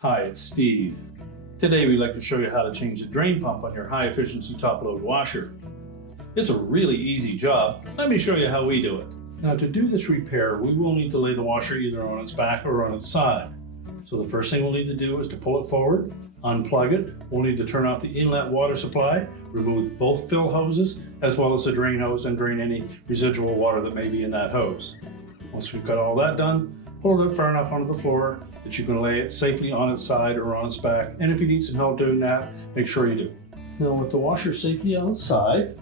Hi, it's Steve. Today we'd like to show you how to change the drain pump on your high efficiency top load washer. It's a really easy job. Let me show you how we do it. Now to do this repair, we will need to lay the washer either on its back or on its side. So the first thing we'll need to do is to pull it forward, unplug it. We'll need to turn off the inlet water supply, remove both fill hoses, as well as the drain hose, and drain any residual water that may be in that hose. Once we've got all that done, pull it up far enough onto the floor that you can lay it safely on its side or on its back. And if you need some help doing that, make sure you do. Now with the washer safely on its side,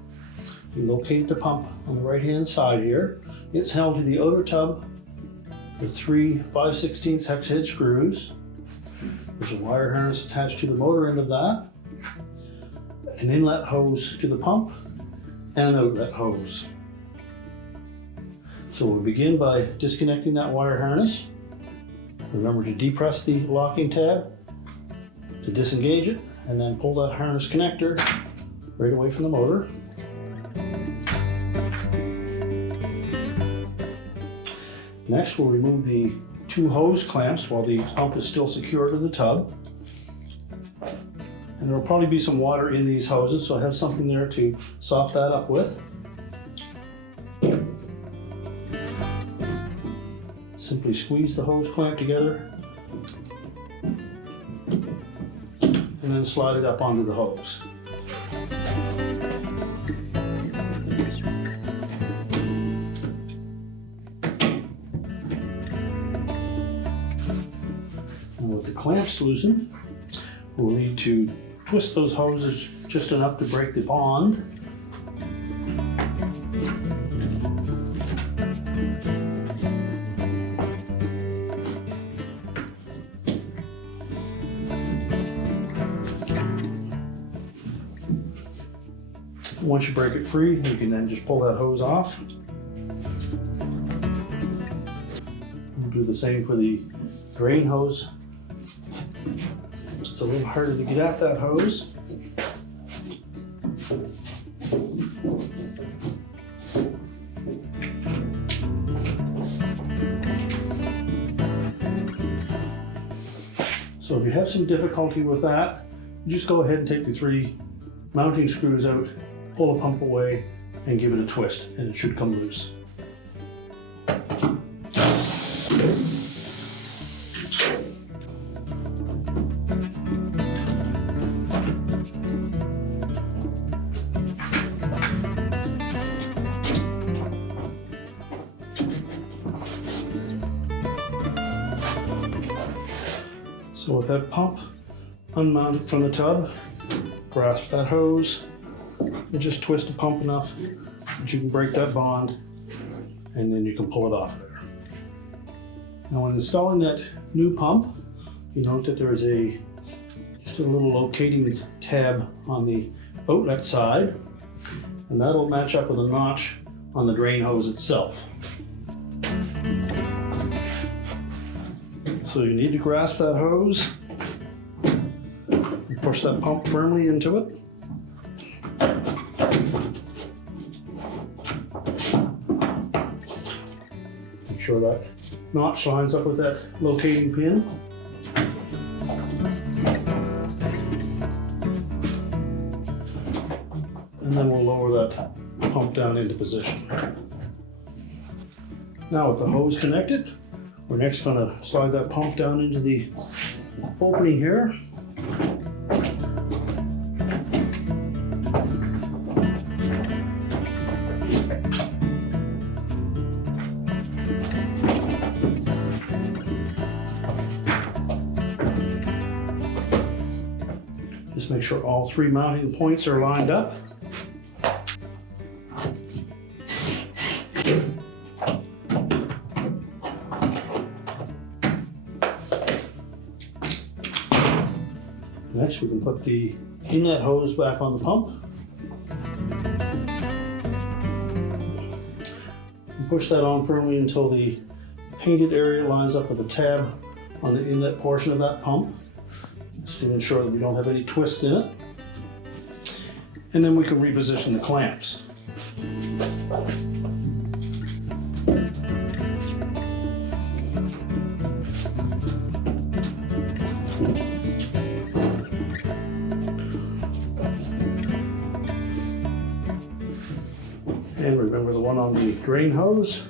you locate the pump on the right hand side here. It's held to the outer tub with 3 5/16 hex head screws. There's a wire harness attached to the motor end of that, an inlet hose to the pump, and an outlet hose. So we'll begin by disconnecting that wire harness. Remember to depress the locking tab to disengage it, and then pull that harness connector right away from the motor. Next, we'll remove the 2 hose clamps while the pump is still secured to the tub. And there will probably be some water in these hoses, so I have something there to sop that up with. Simply squeeze the hose clamp together and then slide it up onto the hose. And with the clamps loosened, we'll need to twist those hoses just enough to break the bond. Once you break it free, you can then just pull that hose off. We'll do the same for the drain hose. It's a little harder to get at that hose. So if you have some difficulty with that, just go ahead and take the 3 mounting screws out, pull the pump away, and give it a twist, and it should come loose. So with that pump unmounted from the tub, grasp that hose and just twist the pump enough that you can break that bond, and then you can pull it off there. Now when installing that new pump, you note that there is just a little locating tab on the outlet side, and that'll match up with a notch on the drain hose itself. So you need to grasp that hose and push that pump firmly into it. Make sure that notch lines up with that locating pin. And then we'll lower that pump down into position. Now with the hose connected, we're next going to slide that pump down into the opening here. Just make sure all 3 mounting points are lined up. Next, we can put the inlet hose back on the pump. And push that on firmly until the painted area lines up with the tab on the inlet portion of that pump, just to ensure that we don't have any twists in it. And then we can reposition the clamps. And remember the one on the drain hose.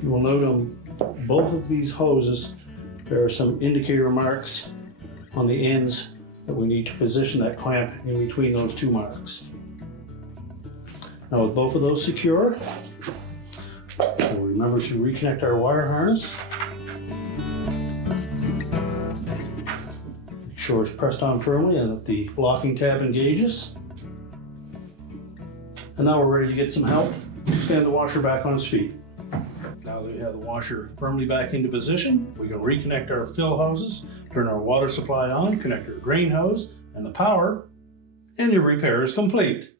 You will note on both of these hoses, there are some indicator marks on the ends that we need to position that clamp in between those two marks. Now with both of those secure, we'll remember to reconnect our wire harness. Make sure it's pressed on firmly and that the locking tab engages. And now we're ready to get some help. Stand the washer back on its feet. Now that we have the washer firmly back into position, we can reconnect our fill hoses, turn our water supply on, connect our drain hose and the power, and your repair is complete.